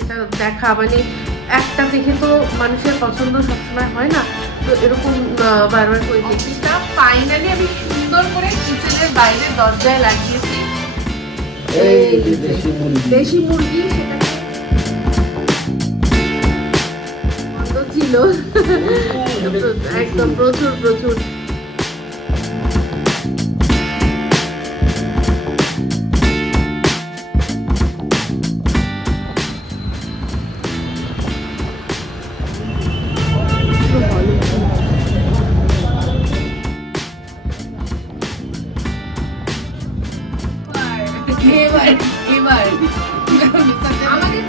সেটা দেখা মানে একটা দেখে তো মানুষের পছন্দ সবসময় হয় না, তো এরকম বারবার করে দেখি। তা ফাইনালি আমি সুন্দর করে কিচেনের বাইরে দরজায় লাগিয়েছি দেশি মুরগি, সেটা ছিল একদম প্রচুর প্রচুর। এবার আমাদের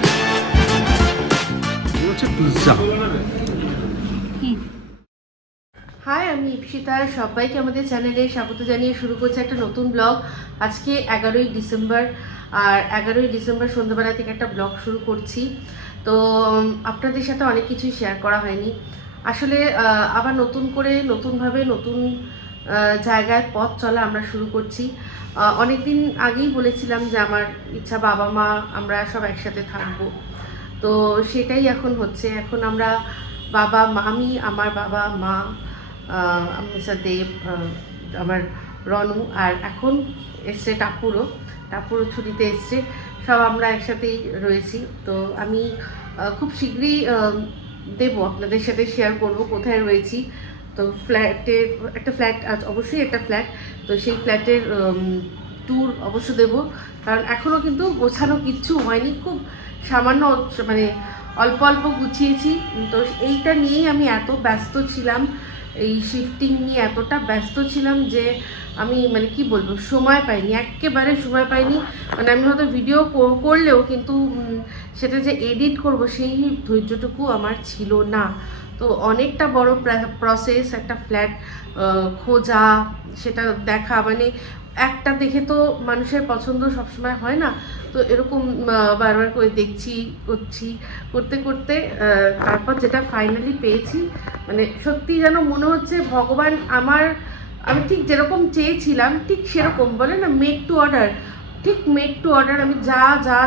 হাই, আমি ইপসিতা। সবাইকে আমাদের চ্যানেলে স্বাগত জানিয়ে শুরু করছে একটা নতুন ব্লগ। আজকে 11ই ডিসেম্বর, আর 11ই ডিসেম্বর সন্ধ্যাবেলা থেকে একটা ব্লগ শুরু করছি। তো আপনাদের সাথে অনেক কিছুই শেয়ার করা হয়নি আসলে। আবার নতুন করে নতুনভাবে নতুন জায়গায় পথ চলা আমরা শুরু করছি। অনেক দিন আগেই বলেছিলাম যে আমার ইচ্ছা বাবা মা আমরা সব একসাথে থাকবো, তো সেটাই এখন হচ্ছে। এখন আমরা বাবা মা, আমি, আমার বাবা মা, মিস্টার দেব, আমার রনু, আর এখন এসছে টাপুরও ছুটিতে এসছে। সব আমরা একসাথেই রয়েছি। তো আমি খুব শীঘ্রই দেবো, আপনাদের সাথে শেয়ার করব কোথায় রয়েছি। তো ফ্ল্যাটের একটা ফ্ল্যাট অবশ্যই একটা ফ্ল্যাট, তো সেই ফ্ল্যাটের ট্যুর অবশ্য দেবো, কারণ এখনও কিন্তু গোছানো কিচ্ছু হয়নি। খুব সামান্য মানে অল্প অল্প গুছিয়েছি। তো এইটা নিয়েই আমি এত ব্যস্ত ছিলাম, এই শিফটিং নিয়ে এতটা ব্যস্ত ছিলাম যে আমি মানে কি বলবো, সময় পাইনি, একেবারে সময় পাইনি। মানে আমি হয়তো ভিডিও করলেও কিন্তু সেটা যে এডিট করব সেই ধৈর্যটুকু আমার ছিল না। তো অনেকটা বড় প্রসেস, একটা ফ্ল্যাট খোঁজা, সেটা দেখা মানে একটা দেখে তো মানুষের পছন্দ সবসময় হয় না, তো এরকম বারবার করে দেখছি করতে করতে তারপর যেটা ফাইনালি পেয়েছি, মানে সত্যি যেন মনে হচ্ছে ভগবান আমি ঠিক যেরকম চেয়েছিলাম ঠিক সেরকম, বলে না মেড টু অর্ডার, ঠিক মেড টু অর্ডার। আমি যা যা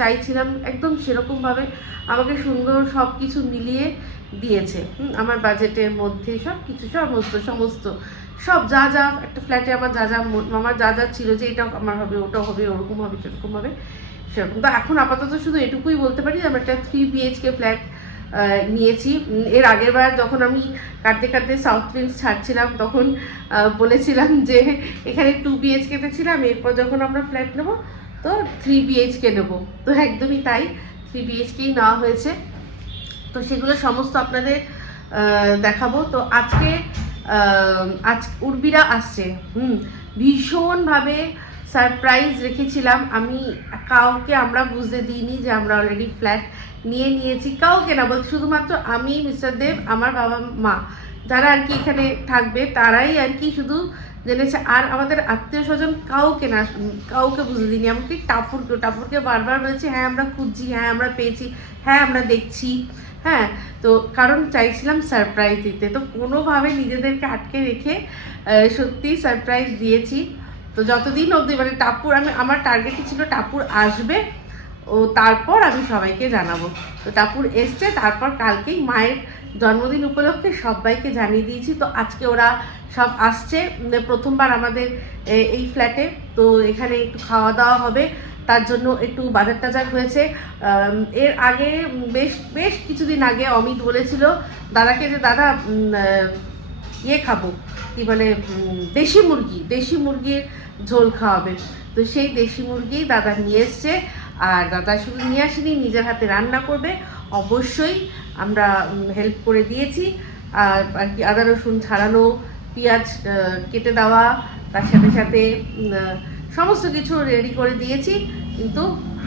চাইছিলাম একদম সেরকমভাবে আমাকে সুন্দর সব কিছু মিলিয়ে দিয়েছে। আমার বাজেটের মধ্যে সব কিছু, সমস্ত সব যা যা একটা ফ্ল্যাটে আমার যা যা ছিল যে এটা আমার হবে, ওটা হবে, ওরকম হবে, সেরকম হবে, সেরকম। তো এখন আপাতত শুধু এটুকুই বলতে পারি যে আমি একটা 3 BHK ফ্ল্যাট নিয়েছি। এর আগের বার যখন আমি কাটতে সাউথ প্রিন্স ছাড়ছিলাম তখন বলেছিলাম যে এখানে 2 BHKতে ছিলাম, এরপর যখন আমরা ফ্ল্যাট নেবো তো 3 BHK নেবো। তো একদমই তাই, 3 BHKই নেওয়া হয়েছে। তো সেগুলো সমস্ত আপনাদের দেখাবো। তো আজ উর্বিরা আসছে, ভীষণভাবে সারপ্রাইজ রেখেছিলাম আমি। আমরা বুঝতে দিইনি যে আমরা অলরেডি ফ্ল্যাট নিয়েছি, কাউকে না, বলতে শুধুমাত্র আমি, মিস্টার দেব, আমার বাবা মা, যারা আর কি এখানে থাকবে তারাই আর কি শুধু জেনেছে। আর আমাদের আত্মীয় স্বজন কাউকে বুঝতে দিইনি। এমনকি টাপুরকে বারবার বলেছি হ্যাঁ আমরা খুঁজছি, হ্যাঁ আমরা পেয়েছি, হ্যাঁ আমরা দেখছি। হ্যাঁ, তো কারণ চাইছিলাম সারপ্রাইজ দিতে, তো কোনোভাবে নিজেদেরকে আটকে রেখে সত্যিই সারপ্রাইজ দিয়েছি। তো যতদিন অবধি মানে আমার টার্গেটই ছিল টাপুর আসবে, ও তারপর আমি সবাইকে জানাবো। তো টাপুর এসছে, তারপর কালকেই মায়ের জন্মদিন উপলক্ষে সবাইকে জানিয়ে দিয়েছি। তো আজকে ওরা সব আসছে প্রথমবার আমাদের এই ফ্ল্যাটে। তো এখানে একটু খাওয়া দাওয়া হবে, তার জন্য একটু বাজার টাজার হয়েছে। এর আগে বেশ কিছুদিন আগে অমিত বলেছিল দাদাকে যে দাদা খাবো, কি বলে, দেশি মুরগির ঝোল খাওয়াবে। তো সেই দেশি মুরগি দাদা নিয়ে এসছে, আর দাদা শুধু নিয়ে আসেনি, নিজের হাতে রান্না করবে। অবশ্যই আমরা হেল্প করে দিয়েছি, আর কি আদা রসুন ছাড়ানো, পেঁয়াজ কেটে দেওয়া, তার সাথে সাথে সমস্ত কিছু রেডি করে দিয়েছি, কিন্তু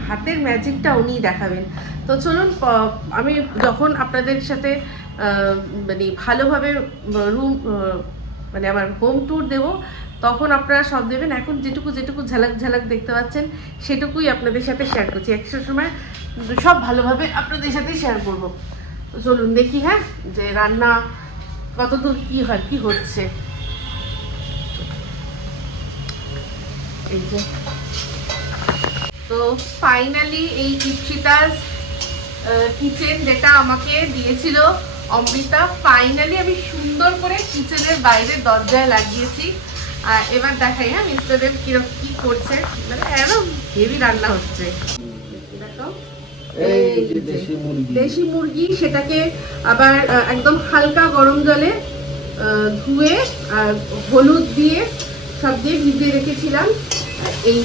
হাতের ম্যাজিকটা উনিই দেখাবেন। তো চলুন, আমি যখন আপনাদের সাথে মানে ভালোভাবে মানে আমার হোম ট্যুর দেবো তখন আপনারা সব দেবেন। এখন যেটুকু ঝালাক দেখতে পাচ্ছেন সেটুকুই আপনাদের সাথে শেয়ার করছি। একটা সময় সব ভালোভাবে আপনাদের সাথে শেয়ার করব। তো চলুন দেখি, হ্যাঁ, যে রান্না কতদূর কি হচ্ছে। এই যে তো ফাইনালি এই ইপসিতাস কিচেন যেটা আমাকে দিয়েছিল অমৃতা, ফাইনালি আমি সুন্দর করে কিচেনের বাইরে দরজায় লাগিয়েছি। আর এবার দেখাই হ্যাঁ মিস্টার দেব কিরকম কি করছে, মানে একদম হেভি রান্না হচ্ছে। দেশি মুরগি, সেটাকে আবার একদম হালকা গরম জলে ধুয়ে হলুদ দিয়ে সব দিয়ে ভিজিয়ে রেখেছিলাম। এই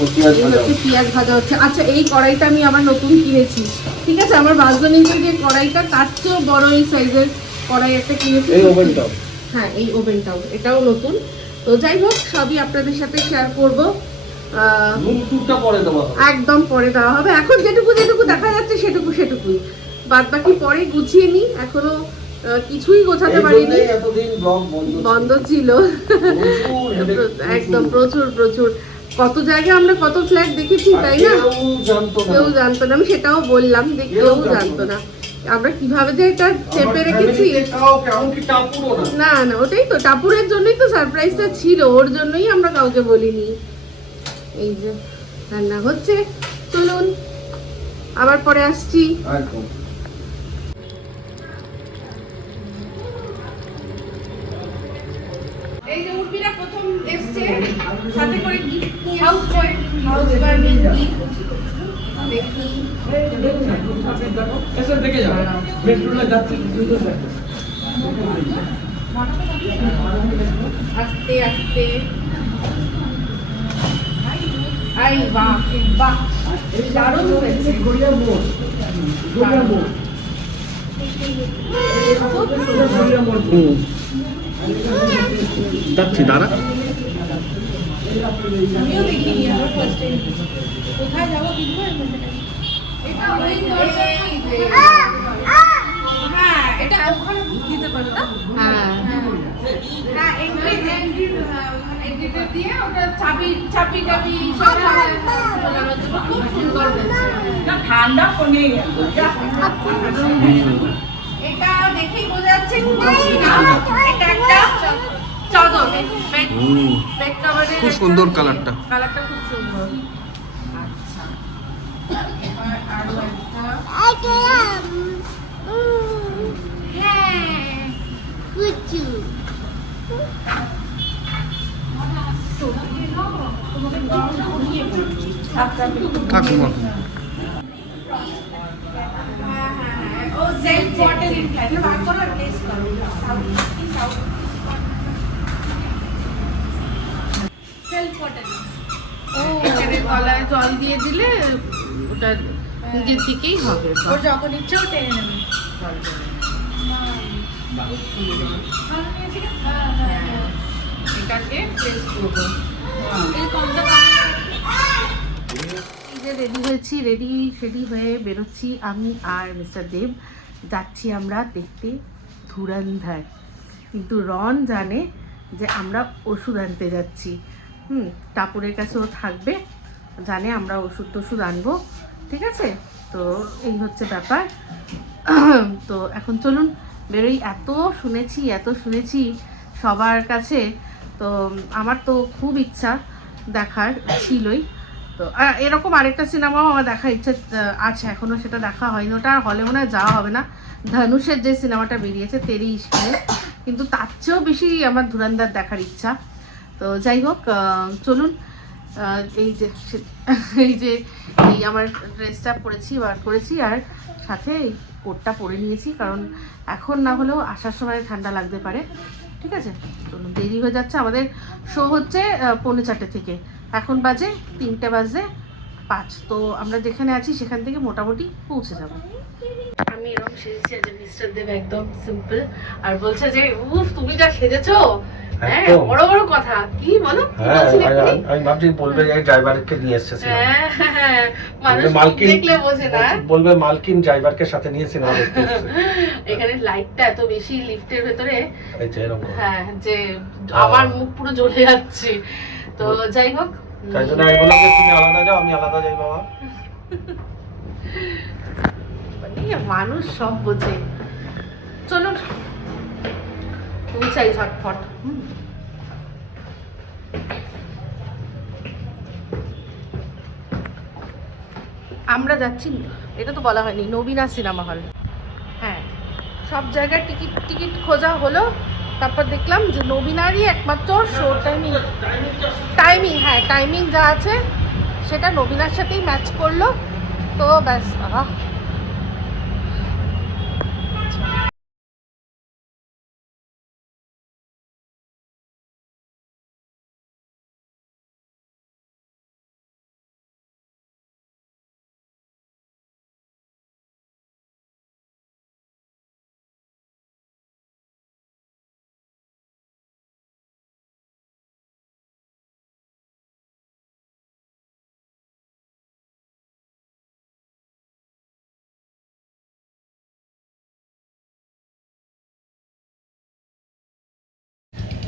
হচ্ছে পেঁয়াজ ভাজা হচ্ছে। আচ্ছা, এই কড়াইটা আমি আবার নতুন কিনেছি, ঠিক আছে? আমার বাজবানিতে যে কড়াইটা তার চেয়েও বড় এই সাইজের কড়াই একটা কিনেছি। হ্যাঁ, এই ওভেনটাও, এটাও নতুন। তো যাই হোক, সবই আপনাদের সাথে শেয়ার করবো। একদম পরে দেওয়া হবে। এখন যেটুকু যেটুকু দেখা যাচ্ছে সেটুকুই, বাদ বাকি পরে গুছিয়ে নি। এখনো কিছুই গোছাতে পারিনি, বন্ধ ছিল একদম। প্রচুর কত জায়গায় আমরা কত ফ্ল্যাট দেখেছি, তাই না? কেউ জানতো না, আমি সেটাও বললাম যে কেউ জানতো না আমরা কিভাবে যে এটা চেপে রেখেছি। না, ওটাই তো, টাপুরের জন্যই তো সারপ্রাইজটা ছিল, ওর জন্যই আমরা কাউকে বলিনি। এই যে রান্না হচ্ছে, চলুন আবার পরে আসছি। এই যে উর্মিরা প্রথম এসছে, সাথে করে গিফট নিয়ে হাউস ওয়ার্মিং গিফট। দেখি এসে দেখে যাও, মেট্রোলে যাচ্ছে আস্তে আস্তে। আই বাহ বাহ, দারুণ হয়েছে। যাচ্ছি দাঁড়া, আমিও দেখিনি, আমার ফার্স্ট টাইম। কোথায় যাবো কিন্তু হ্যাঁ, এটা ওখানে দিতে পারো না? হ্যাঁ না, এগ্রিতে দিয়ে ওটা চাবি খুব সুন্দর হয়েছে। ঠান্ডা পড়ে এটা দেখেই বোঝা যাচ্ছে এটা একটা চাদর, বেড কভারের। খুব সুন্দর কালারটা খুব সুন্দর। আচ্ছা, এবার আরো একটা। হ্যাঁ, কুচু ঠাকুমা। ও সেলফ বটল ইনফ্লাইট না, বাদ করো প্লেস করো। সেলফ বটল, ও এখানে গলায় জল দিয়ে দিলে ওটা নিজের দিকেই হবে, ও যখন ইচ্ছে ও টেনে নেবে। এটাকে প্লেস করবো। রেডি হয়েছি, রেডি হয়ে বেরোচ্ছি আমি আর মিস্টার দেব। যাচ্ছি আমরা দেখতে ধুরন্ধর, কিন্তু রন জানে যে আমরা ওষুধ আনতে যাচ্ছি। টাপুরের কাছে ও থাকবে, জানে আমরা ওষুধ আনবো, ঠিক আছে? তো এই হচ্ছে ব্যাপার। তো এখন চলুন বেরোই। এত শুনেছি সবার কাছে, তো আমার তো খুব ইচ্ছা দেখার ছিলই। তো এরকম আরেকটা সিনেমাও আমার দেখার ইচ্ছা আছে, এখনও সেটা দেখা হয়নি। ওটা আর হলে মনে হয় যাওয়া হবে না। ধনুষের যে সিনেমাটা বেরিয়েছে তেরি ইশকে, কিন্তু তার চেয়েও বেশি আমার ধুরন্ধর দেখার ইচ্ছা। তো যাই হোক, চলুন। এই আমার ড্রেসটা বার করেছি, আর সাথে এই কোটটা পরে নিয়েছি, কারণ এখন না হলেও আসার সময় ঠান্ডা লাগতে পারে, ঠিক আছে? চলুন, দেরি হয়ে যাচ্ছে। আমাদের শো হচ্ছে 4:45 থেকে, এখন বাজে 3:05। তো আমরা যেখানে আছি সেখান থেকে মোটামুটি পৌঁছে যাব। আমি এরকম সেজেছি যে মিস্টার দেব একদম সিম্পল, আর বলছে যে উফ তুমি যা সেজেছো, হ্যাঁ বড় বড় কথা। কি বলো? আমি ভাবছি বলবে যে ড্রাইভারকে নিয়ে এসেছে, হ্যাঁ মানুষ দেখলে বোঝে না, বলবে মালকিন ড্রাইভারকে সাথে নিয়েছে না। এখানে লাইটটা এত বেশি লিফটের ভেতরে, এই যে এরকম, হ্যাঁ, যে আমার মুখ পুরো জ্বলে যাচ্ছে। তো যাই হোক, তাই জন্য আমি বললাম যে তুমি আলাদা যাও, আমি আলাদা যাই। বাবা মানুষ সব বোঝে। চলুন পৌঁছাই ঝটফট। আমরা যাচ্ছি এটা তো বলা হয়নি, নবীনা সিনেমা হল। হ্যাঁ, সব জায়গায় টিকিট খোঁজা হলো, তারপর দেখলাম যে নবীনারই একমাত্র শো টাইমিং, হ্যাঁ টাইমিং যা আছে সেটা নবীনার সাথেই ম্যাচ করলো। তো ব্যাস বাবা,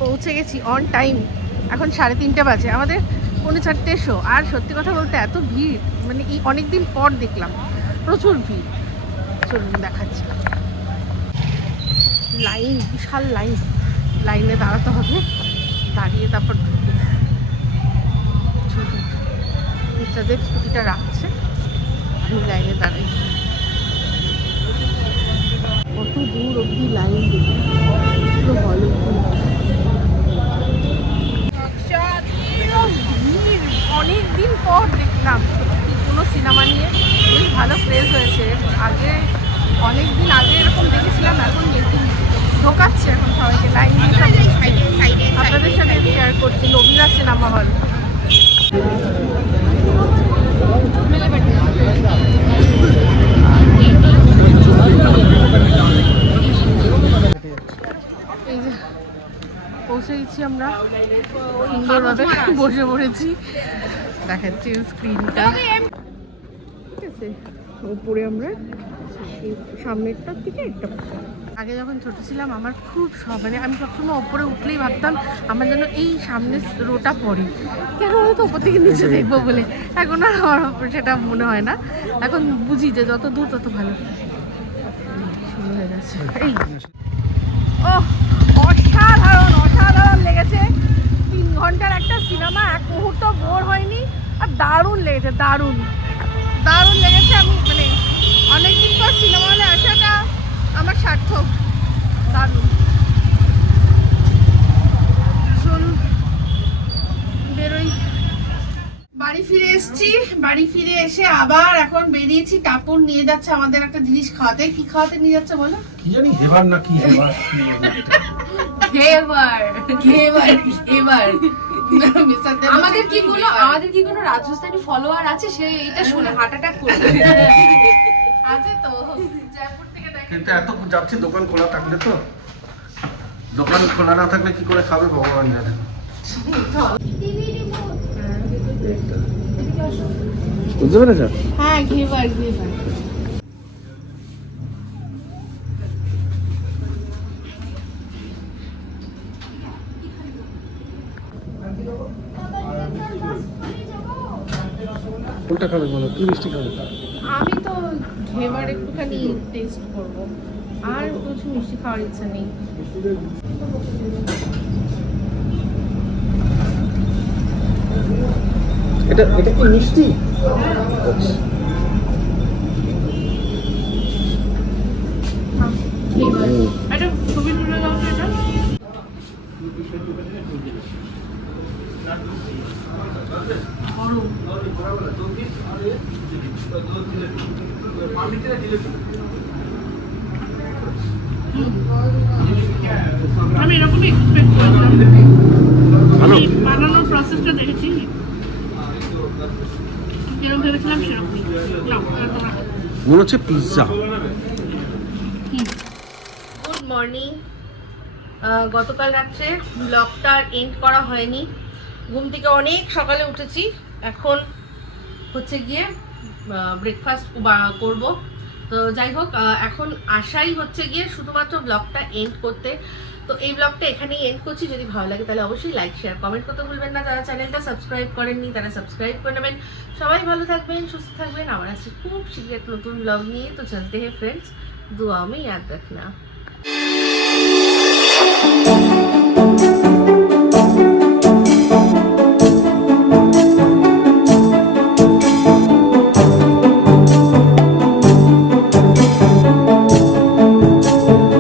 পৌঁছে গেছি অন টাইম। এখন 3:30 বাজে, আমাদের 4:45 শো। আর সত্যি কথা বলতে এত ভিড়, মানে এই অনেকদিন পর দেখলাম প্রচুর ভিড়। চলুন দেখাচ্ছি। লাইন, বিশাল লাইন, লাইনে দাঁড়াতে হবে, দাঁড়িয়ে তারপর ঢুকে। বাচ্চাদের স্কুটিটা রাখছে, আমি লাইনে দাঁড়িয়ে। কত দূর অব্দি লাইন, পুরো ভালো অনেক দিন পর দেখলাম সত্যি কোনো সিনেমা নিয়ে। বেশ ভালো প্রেস হয়েছে। আগে অনেক দিন আগে এরকম দেখেছিলাম, এখন দেখি ঢোকাচ্ছে এখন সবাইকে লাইন দিয়ে। আপনাদের সাথে শেয়ার করছি নবীনা সিনেমা হল। এই যে পৌঁছে গেছি আমরা, সুন্দরভাবে বসে পড়েছি, দেখাচ্ছি স্ক্রিনটা। ঠিক আছে, উপরে আমরা সামনেরটার দিকে একটা। আগে যখন ছোট ছিলাম আমার খুব শখ, মানে আমি সবসময় ওপরে উঠলেই ভাবতাম আমার যেন এই সামনের রোটা পড়ে, কেন হয়তো ওপর থেকে নিচে দেখবো বলে। এখন আর আমার সেটা মনে হয় না, এখন বুঝি যে যত দূর তত ভালো। শুরু হয়ে গেছে এই। ও অসাধারণ, অসাধারণ লেগেছে। 3 ঘন্টার একটা সিনেমা, এক মুহূর্ত বোর হয়নি, আর দারুণ লেগেছে, দারুণ দারুণ লেগেছে। আমি মানে অনেকদিন পর সিনেমা হলে আসাটা আমার সার্থক, দারুণ। চলুন বেরোই। বাড়ি ফিরে এসেছি, বাড়ি ফিরে এসে আবার এখন বেরিয়েছি। টাপুর নিয়ে যাচ্ছে আমাদের একটা জিনিস খাওয়াতে। কি খাওয়াতে নিয়ে যাচ্ছে বলো? কি জানি, হেবার না কি হেবার। আমাদের কি কোনো রাজস্থানী ফলোয়ার আছে? সে এটা শুনে হার্ট অ্যাটাক করবে। আছে তো, জয়পুর থেকে দেখে। কিন্তু এত যাচ্ছে, দোকান খোলা থাকলে তো, দোকান খোলা না থাকলে কি করে খাবে ভগবান জানে। বুঝতে পেরেছ? হ্যাঁ, ঘেবার ঘেবার। কোনটা খাবে বলো, কি মিষ্টি খাবে? আমি তো ঘেবার একটুখানি টেস্ট করব, আর কিছু মিষ্টি খাওয়ার ইচ্ছা নেই। এটা কি মিষ্টি? একটা ছবি তুলে দাও তো এটা। আমি এরকমই এক্সপেক্ট করেছিলাম, আমি বানানোর প্রসেসটা দেখেছি, যেরকম ভেবেছিলাম সেরকমই। মনে হচ্ছে পিৎজা। Good morning. গতকাল রাত্রে ব্লগটা এন্ড করা হয়নি, ঘুম থেকে অনেক সকালে উঠেছি। এখন হচ্ছে গিয়ে ব্রেকফাস্ট করব। তো যাই হোক, এখন আশাই হচ্ছে গিয়ে শুধুমাত্র ব্লগটা এন্ড করতে। তো এই ব্লগটা এখানেই এন্ড করছি। যদি ভালো লাগে তাহলে অবশ্যই লাইক শেয়ার কমেন্ট করতে ভুলবেন না। যারা চ্যানেলটা সাবস্ক্রাইব করেননি তারা সাবস্ক্রাইব করে নেবেন। সবাই ভালো থাকবেন, সুস্থ থাকবেন। আমার আসছে খুব শীঘ্র নতুন ব্লগ নিয়ে। তো চলতে হে ফ্রেন্ডস, দুয়া में याद रखना।